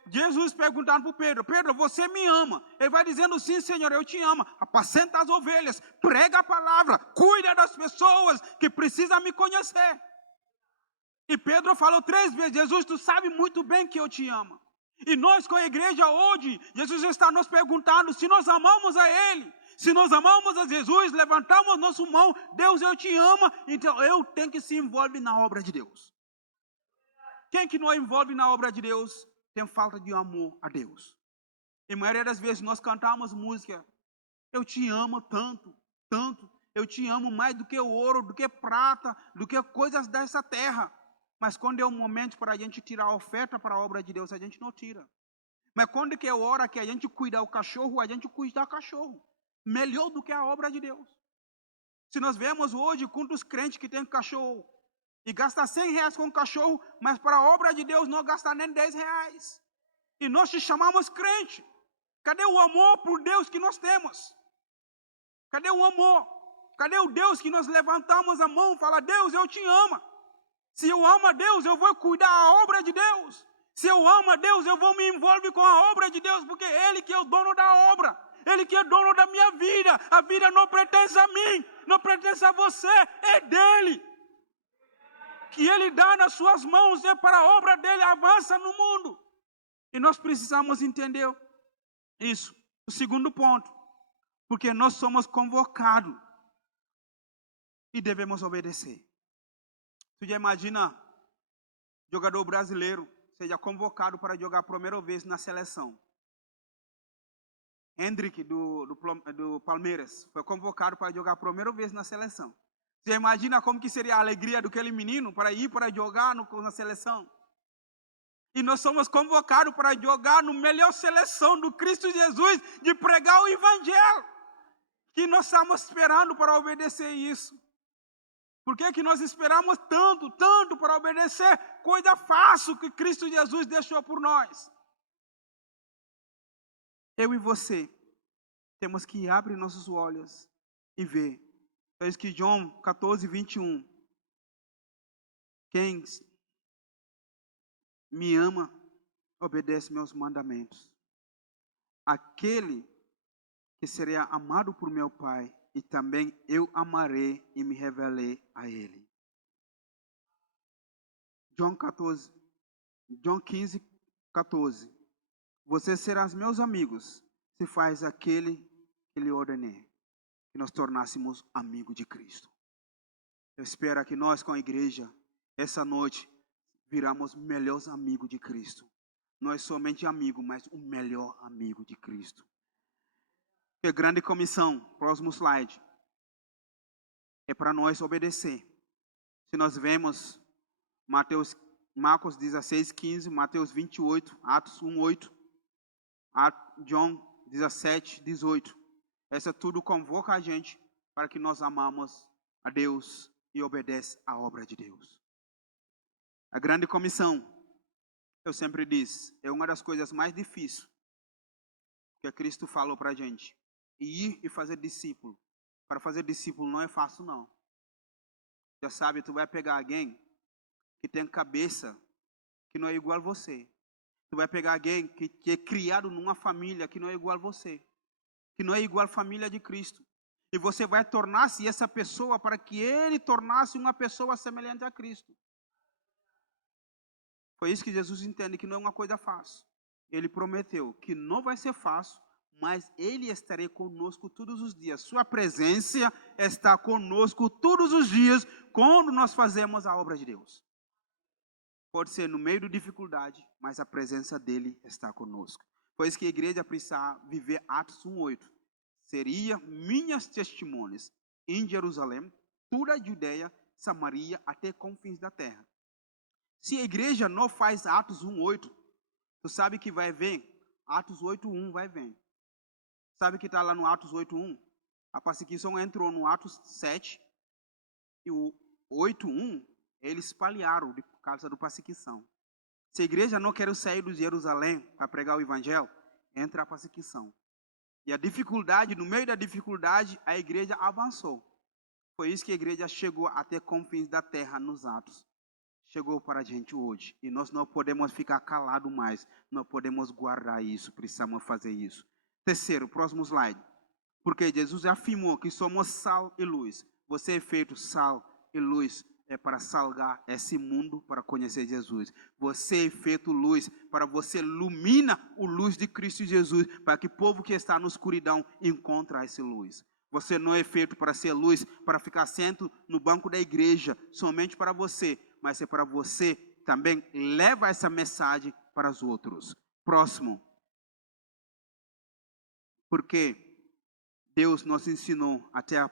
Jesus perguntando para Pedro, Pedro, você me ama? Ele vai dizendo, sim, Senhor, eu te amo. Apacenta as ovelhas, prega a palavra, cuida das pessoas que precisam me conhecer. E Pedro falou 3 vezes, Jesus, tu sabe muito bem que eu te amo. E nós com a igreja hoje, Jesus está nos perguntando se nós amamos a Ele. Se nós amamos a Jesus, levantamos nossa mão, Deus, eu te amo, então eu tenho que se envolver na obra de Deus. Quem que não envolve na obra de Deus, tem falta de amor a Deus. E a maioria das vezes nós cantamos música, eu te amo tanto, tanto, eu te amo mais do que o ouro, do que prata, do que coisas dessa terra. Mas quando é o momento para a gente tirar a oferta para a obra de Deus, a gente não tira. Mas quando é a hora que a gente cuida do cachorro, a gente cuida do cachorro. Melhor do que a obra de Deus. Se nós vemos hoje quantos crentes que têm cachorro, e gastam R$ 100 com cachorro, mas para a obra de Deus não gastam nem R$ 10. E nós te chamamos crente. Cadê o amor por Deus que nós temos? Cadê o amor? Cadê o Deus que nós levantamos a mão e fala, Deus, eu te amo. Se eu amo a Deus, eu vou cuidar da obra de Deus. Se eu amo a Deus, eu vou me envolver com a obra de Deus, porque Ele que é o dono da obra. Ele que é dono da minha vida. A vida não pertence a mim, não pertence a você, é dEle. Que Ele dá nas suas mãos, é para a obra dEle, avança no mundo. E nós precisamos entender isso. O segundo ponto, porque nós somos convocados e devemos obedecer. Você já imagina jogador brasileiro seja convocado para jogar a primeira vez na seleção? Hendrick, do Palmeiras, foi convocado para jogar a primeira vez na seleção. Você imagina como que seria a alegria daquele menino para ir para jogar na seleção? E nós somos convocados para jogar na melhor seleção do Cristo Jesus, de pregar o Evangelho. Que nós estamos esperando para obedecer isso? Por que nós esperamos tanto, tanto para obedecer coisa fácil que Cristo Jesus deixou por nós? Eu e você temos que abrir nossos olhos e ver. É isso que João 14, 21. Quem me ama, obedece meus mandamentos. Aquele que seria amado por meu Pai, e também eu amarei e me revelei a Ele. João 15, 14. Vocês serão meus amigos, se faz aquele que lhe ordenei, que nós tornássemos amigos de Cristo. Eu espero que nós com a igreja, essa noite, viramos melhores amigos de Cristo. Não é somente amigo, mas o melhor amigo de Cristo. A grande comissão, próximo slide, é para nós obedecer. Se nós vemos Marcos 16, 15, Mateus 28, Atos 1, 8, João 17, 18. Essa tudo convoca a gente para que nós amamos a Deus e obedece à obra de Deus. A grande comissão, eu sempre disse, é uma das coisas mais difíceis que Cristo falou para a gente. Ir e fazer discípulo Para fazer discípulo não é fácil, não. Já sabe, tu vai pegar alguém que tem cabeça que não é igual a você. Tu vai pegar alguém que é criado numa família que não é igual a você. Que não é igual à família de Cristo. E você vai tornar-se essa pessoa para que ele tornasse uma pessoa semelhante a Cristo. Foi isso que Jesus entende que não é uma coisa fácil. Ele prometeu que não vai ser fácil, mas Ele estará conosco todos os dias. Sua presença está conosco todos os dias quando nós fazemos a obra de Deus. Pode ser no meio da dificuldade, mas a presença dEle está conosco. Por isso que a igreja precisa viver Atos 1:8. Seria minhas testemunhas em Jerusalém, toda a Judeia, Samaria, até confins da terra. Se a igreja não faz Atos 1:8, tu sabe que vai vir? Atos 8:1 vai vir. Sabe que está lá no Atos 8:1? A perseguição entrou no Atos 7 e o 8:1 eles espalharam por causa da perseguição. Se a igreja não quer sair de Jerusalém para pregar o evangelho, entra a perseguição. E a dificuldade, no meio da dificuldade, a igreja avançou. Foi isso que a igreja chegou até confins da terra nos Atos. Chegou para a gente hoje. E nós não podemos ficar calados mais. Não podemos guardar isso. Precisamos fazer isso. Terceiro, próximo slide. Porque Jesus afirmou que somos sal e luz. Você é feito sal e luz. É para salgar esse mundo para conhecer Jesus. Você é feito luz para você ilumina o luz de Cristo Jesus. Para que o povo que está na escuridão encontre essa luz. Você não é feito para ser luz, para ficar sentado no banco da igreja, somente para você. Mas é para você também leva essa mensagem para os outros. Próximo. Porque Deus nos ensinou até a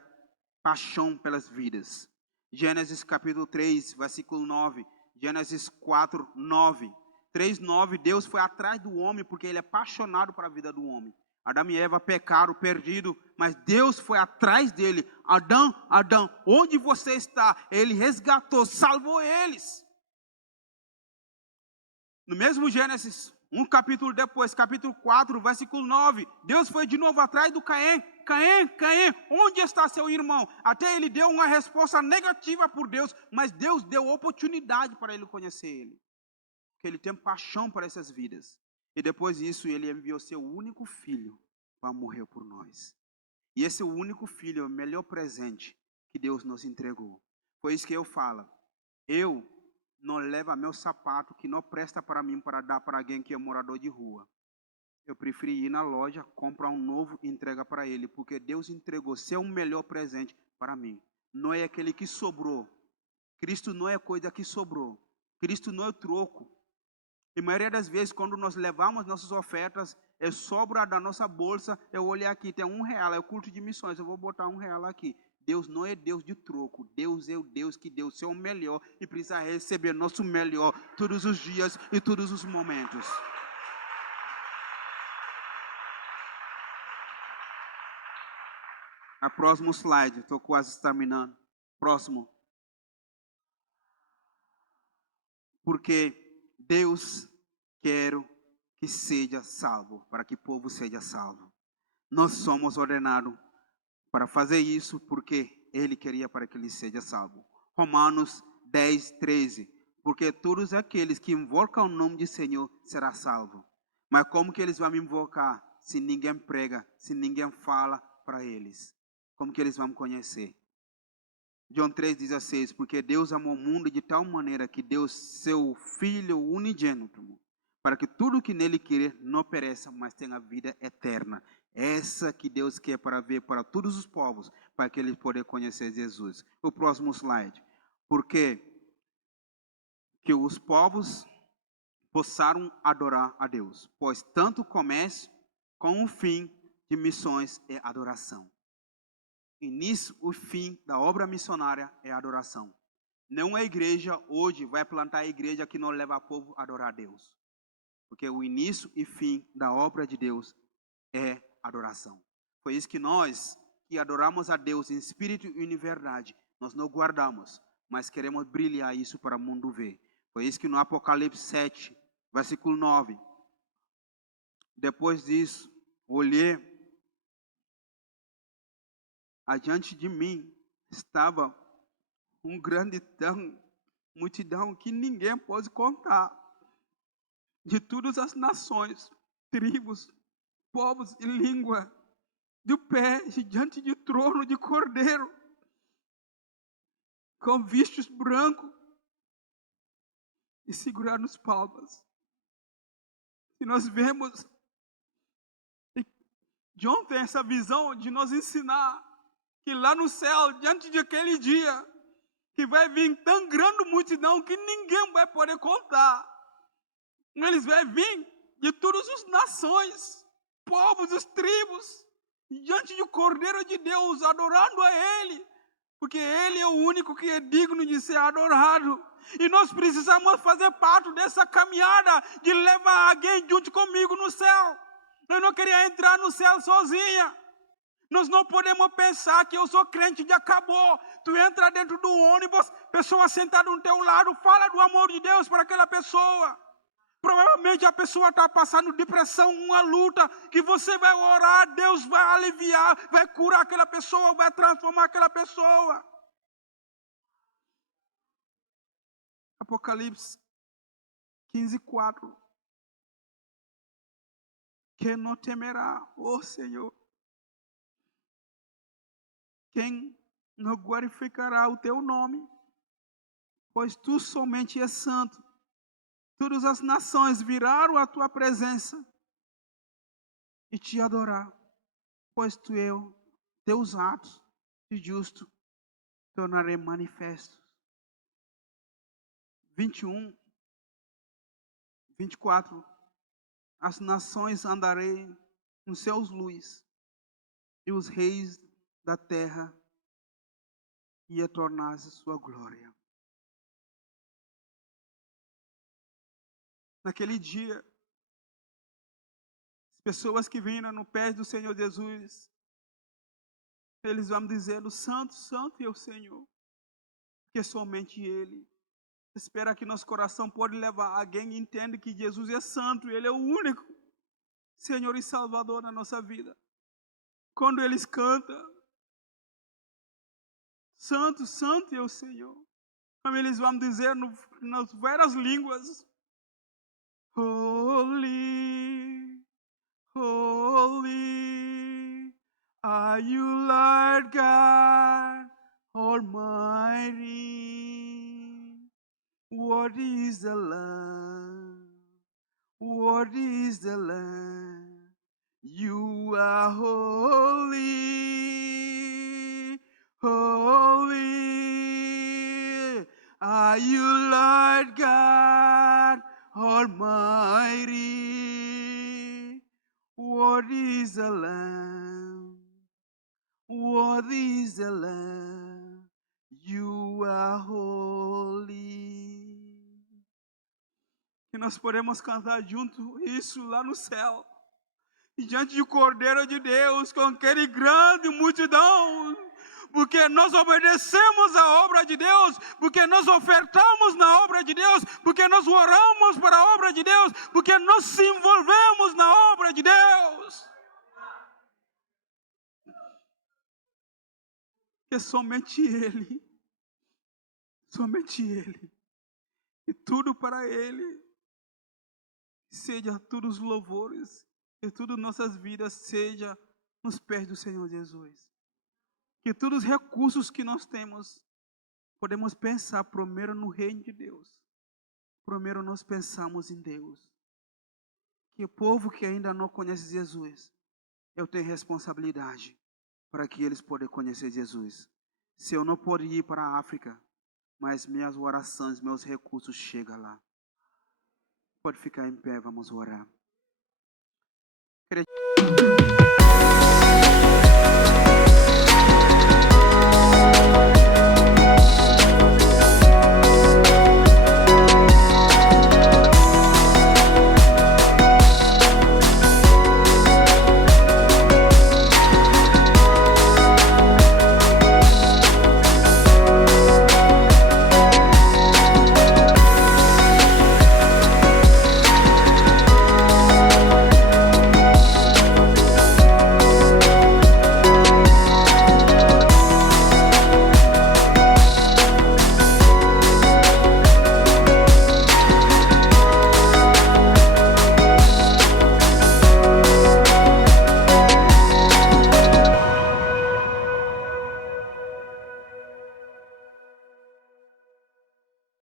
paixão pelas vidas. Gênesis capítulo 3, versículo 9. Gênesis 4, 9. 3, 9. Deus foi atrás do homem porque ele é apaixonado para a vida do homem. Adão e Eva pecaram, perdido, mas Deus foi atrás dele. Adão, Adão, onde você está? Ele resgatou, salvou eles. No mesmo Gênesis, um capítulo depois, capítulo 4, versículo 9, Deus foi de novo atrás do Caim. Caim, Caim, onde está seu irmão? Até ele deu uma resposta negativa por Deus, mas Deus deu oportunidade para ele conhecer ele. Porque ele tem paixão por essas vidas. E depois disso, ele enviou seu único filho para morrer por nós. E esse único filho é o melhor presente que Deus nos entregou. Por isso que eu falo, eu não levo meu sapato que não presta para mim para dar para alguém que é morador de rua. Eu preferi ir na loja, comprar um novo e entregar para ele, porque Deus entregou seu melhor presente para mim. Não é aquele que sobrou. Cristo não é coisa que sobrou. Cristo não é troco. E a maioria das vezes, quando nós levamos nossas ofertas, é sobra da nossa bolsa, eu olhei aqui, tem R$1, é o culto de missões, eu vou botar R$1 aqui. Deus não é Deus de troco, Deus é o Deus que deu o seu melhor e precisa receber nosso melhor todos os dias e todos os momentos. A próximo slide, estou quase terminando. Próximo. Porque Deus quer que seja salvo, para que o povo seja salvo. Nós somos ordenados para fazer isso porque Ele queria para que ele seja salvo. Romanos 10, 13. Porque todos aqueles que invocam o nome do Senhor serão salvos. Mas como que eles vão me invocar se ninguém prega, se ninguém fala para eles? Como que eles vão conhecer? João 3,16, porque Deus amou o mundo de tal maneira que deu seu Filho unigênito, para que tudo que nele querer não pereça, mas tenha vida eterna. Essa que Deus quer para ver para todos os povos, para que eles possam conhecer Jesus. O próximo slide. Porque que os povos possam adorar a Deus, pois tanto o começo como o fim de missões é adoração. Início, o fim da obra missionária é a adoração. Não a igreja hoje vai plantar a igreja que não leva o povo a adorar a Deus. Porque o início e fim da obra de Deus é adoração. Foi isso que nós, que adoramos a Deus em espírito e em verdade, nós não guardamos, mas queremos brilhar isso para o mundo ver. Foi isso que no Apocalipse 7, versículo 9, depois disso, olhei Adiante de mim estava grande multidão que ninguém pode contar, de todas as nações, tribos, povos e língua, de pé diante do trono de Cordeiro, com vestes brancos e segurando as palmas. E nós vemos, John tem essa visão de nos ensinar que lá no céu, diante daquele dia, que vai vir tão grande multidão que ninguém vai poder contar. Eles vão vir de todas as nações, povos, as tribos, diante do Cordeiro de Deus, adorando a Ele, porque Ele é o único que é digno de ser adorado. E nós precisamos fazer parte dessa caminhada de levar alguém junto comigo no céu. Eu não queria entrar no céu sozinha. Nós não podemos pensar que eu sou crente e acabou. Tu entra dentro do ônibus, pessoa sentada no teu lado, fala do amor de Deus para aquela pessoa. Provavelmente a pessoa está passando depressão, uma luta, que você vai orar, Deus vai aliviar, vai curar aquela pessoa, vai transformar aquela pessoa. Apocalipse 15:4. Quem não temerá, ó Senhor? Quem não glorificará o teu nome? Pois tu somente és santo. Todas as nações viraram à tua presença e te adorar, pois tu és teus atos de justo tornarei manifestos. 21, 24. As nações andarei nos seus luz, e os reis da terra ia tornar-se sua glória. Naquele dia, as pessoas que viram no pé do Senhor Jesus, eles vão dizer: Santo, Santo é o Senhor, porque somente Ele. Espera que nosso coração pode levar alguém e entende que Jesus é santo, Ele é o único Senhor e Salvador na nossa vida. Quando eles cantam, Santo, Santo é o Senhor, como eles vão dizer nas várias línguas: Holy, holy, are you Lord God Almighty? Worthy is the Lamb, worthy is the Lamb. You are holy, holy, are you Lord God Almighty? Worthy is the Lamb, worthy is the Lamb. You are holy. E nós podemos cantar junto isso lá no céu, e diante do Cordeiro de Deus, com aquele grande multidão, porque nós obedecemos a obra de Deus, porque nós ofertamos na obra de Deus, porque nós oramos para a obra de Deus, porque nós se envolvemos na obra de Deus. Que somente Ele, e tudo para Ele, seja todos os louvores, e todas nossas vidas seja nos pés do Senhor Jesus. Que todos os recursos que nós temos, podemos pensar primeiro no reino de Deus. Primeiro nós pensamos em Deus. Que o povo que ainda não conhece Jesus, eu tenho responsabilidade para que eles possam conhecer Jesus. Se eu não posso ir para a África, mas minhas orações, meus recursos chegam lá. Pode ficar em pé, vamos orar.